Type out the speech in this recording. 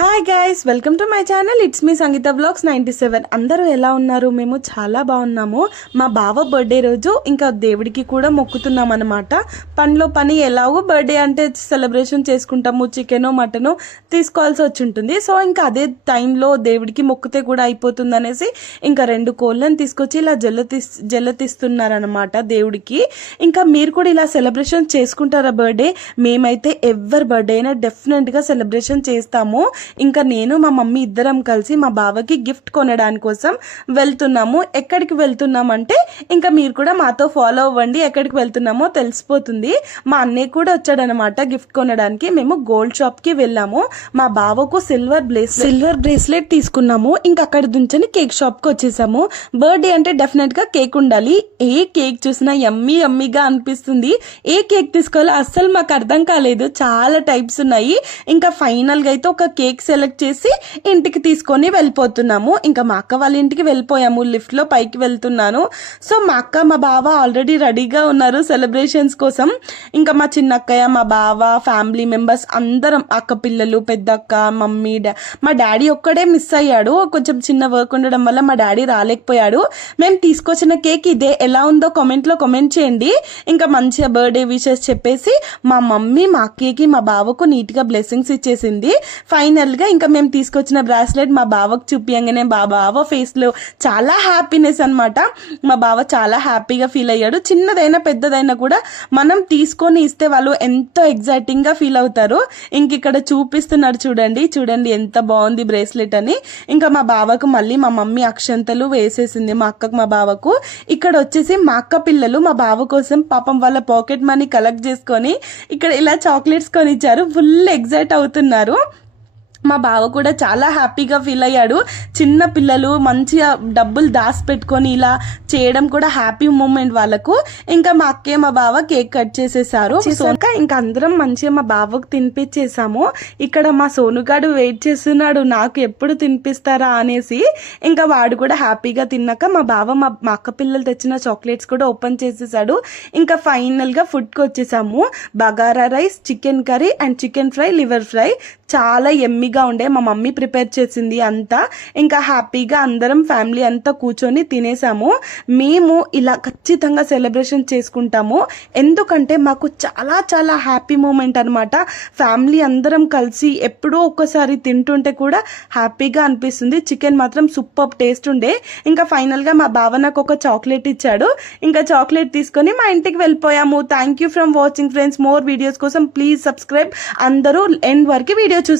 Hi guys, welcome to my channel. It's me Sangeetha blogs 97. అందరూ ఎలా ఉన్నారు? మేము చాలా బాగున్నాము. మా బావ బర్త్డే రోజు ఇంకా దేవుడికి కూడా మొక్కుతున్నాం అనమాట. పనిలో పని ఎలాగో బర్త్డే అంటే సెలబ్రేషన్ చేసుకుంటాము, చికెనో మటనో తీసుకోవాల్సి వచ్చి ఉంటుంది. సో ఇంకా అదే టైంలో దేవుడికి మొక్కుతే కూడా అయిపోతుంది అనేసి ఇంకా 2 కోళ్ళని తీసుకొచ్చి ఇలా జల్లతీస్తున్నారనమాట దేవుడికి. ఇంకా మీరు కూడా ఇలా సెలబ్రేషన్ చేసుకుంటారా బర్త్డే? మేమైతే ఎవరి బర్త్డే అయినా డెఫినెట్గా సెలబ్రేషన్ చేస్తాము. ఇంకా నేను మా మమ్మీ ఇద్దరం కలిసి మా బావకి గిఫ్ట్ కొనడానికి కోసం వెళ్తున్నాము. ఎక్కడికి వెళ్తున్నామంటే ఇంకా మీరు కూడా మాతో ఫాలో అవ్వండి, ఎక్కడికి వెళ్తున్నామో తెలిసిపోతుంది. మా అన్నయ్య కూడా వచ్చాడనమాట గిఫ్ట్ కొనడానికి. మేము గోల్డ్ షాప్ కి వెళ్ళాము. మా బావకు సిల్వర్ బ్రేస్లెట్ తీసుకున్నాము. ఇంకా అక్కడ దుంచని కేక్ షాప్ కి వచ్చేసాము. బర్త్డే అంటే డెఫినెట్ గా కేక్ ఉండాలి. ఏ కేక్ చూసినా యమ్మీగా అనిపిస్తుంది. ఏ కేక్ తీసుకోవాలో అస్సలు మాకు అర్థం కాలేదు. చాలా టైప్స్ ఉన్నాయి. ఇంకా ఫైనల్ గా అయితే ఒక కేక్ సెలెక్ట్ చేసి ఇంటికి తీసుకొని వెళ్ళిపోతున్నాము. ఇంకా మా అక్క వాళ్ళ ఇంటికి వెళ్ళిపోయాము. లిఫ్ట్ లో పైకి వెళ్తున్నాను. సో మా అక్క మా బావ ఆల్రెడీ రెడీగా ఉన్నారు సెలబ్రేషన్స్ కోసం. ఇంకా మా చిన్నక్కయ్య, మా బావ, ఫ్యామిలీ మెంబర్స్ అందరం, అక్క పిల్లలు, పెద్దక్క, మమ్మీ, మా డాడీ ఒక్కడే మిస్ అయ్యాడు. కొంచెం చిన్న వర్క్ ఉండడం వల్ల మా డాడీ రాలేకపోయాడు. మేము తీసుకొచ్చిన కేక్ ఇదే. ఎలా ఉందో కామెంట్ లో కామెంట్ చేయండి. ఇంకా మంచిగా బర్త్డే విషెస్ చెప్పేసి మా మమ్మీ మా అక్కకి మా బావకు నీట్ గా బ్లెస్సింగ్స్ ఇచ్చేసింది. ఫైనల్ గా ఇంకా మేము తీసుకొచ్చిన బ్రాస్లెట్ మా బావకు చూపియంగానే మా బావ ఫేస్ లో చాలా హ్యాపీనెస్ అనమాట. మా బావ చాలా హ్యాపీగా ఫీల్ అయ్యాడు. చిన్నదైనా పెద్దదైనా కూడా మనం తీసుకొని ఇస్తే వాళ్ళు ఎంతో ఎగ్జైటింగ్ గా ఫీల్ అవుతారు. ఇంక ఇక్కడ చూపిస్తున్నారు చూడండి ఎంత బాగుంది బ్రేస్లెట్ అని. ఇంకా మా బావకు మళ్ళీ మా మమ్మీ అక్షంతలు వేసేసింది, మా అక్కకు మా బావకు. ఇక్కడ వచ్చేసి మా అక్క పిల్లలు మా బావ కోసం పాపం వాళ్ళ పాకెట్ మనీ కలెక్ట్ చేసుకొని ఇక్కడ ఇలా చాక్లెట్స్ కొనిచ్చారు. ఫుల్ ఎగ్జైట్ అవుతున్నారు. మా బావ కూడా చాలా హ్యాపీగా ఫీల్ అయ్యాడు. చిన్న పిల్లలు మంచిగా డబ్బులు దాసి పెట్టుకొని ఇలా చేయడం కూడా హ్యాపీ మూమెంట్ వాళ్ళకు. ఇంకా మా అక్కే మా బావ కేక్ కట్ చేసేసారు. ఇంకా అందరం మంచిగా మా బావకు తినిపించేసాము. ఇక్కడ మా సోనుగాడు వెయిట్ చేస్తున్నాడు, నాకు ఎప్పుడు తినిపిస్తారా అనేసి. ఇంకా వాడు కూడా హ్యాపీగా తిన్నాక మా బావ మా అక్క పిల్లలు తెచ్చిన చాక్లెట్స్ కూడా ఓపెన్ చేసేసాడు. ఇంకా ఫైనల్ గా ఫుడ్ కి వచ్చేసాము. Bagara rice, chicken curry and chicken fry, liver fry చాలా ఎమ్మిగా ఉండే. మా మమ్మీ ప్రిపేర్ చేసింది అంతా. ఇంకా హ్యాపీగా అందరం ఫ్యామిలీ అంతా కూర్చొని తినేసాము. మేము ఇలా ఖచ్చితంగా సెలబ్రేషన్ చేసుకుంటాము. ఎందుకంటే మాకు చాలా చాలా హ్యాపీ మూమెంట్ అనమాట. ఫ్యామిలీ అందరం కలిసి ఎప్పుడో ఒక్కసారి తింటుంటే కూడా హ్యాపీగా అనిపిస్తుంది. చికెన్ మాత్రం సూపర్ టేస్ట్ ఉండే. ఇంకా ఫైనల్ గా మా బావ నాకు ఒక చాక్లెట్ ఇచ్చాడు. ఇంకా చాక్లెట్ తీసుకొని మా ఇంటికి వెళ్ళిపోయాము. Thank you from watching friends. More videos కోసం ప్లీజ్ సబ్స్క్రైబ్. అందరూ ఎండ్ వరకు వీడియో చూసి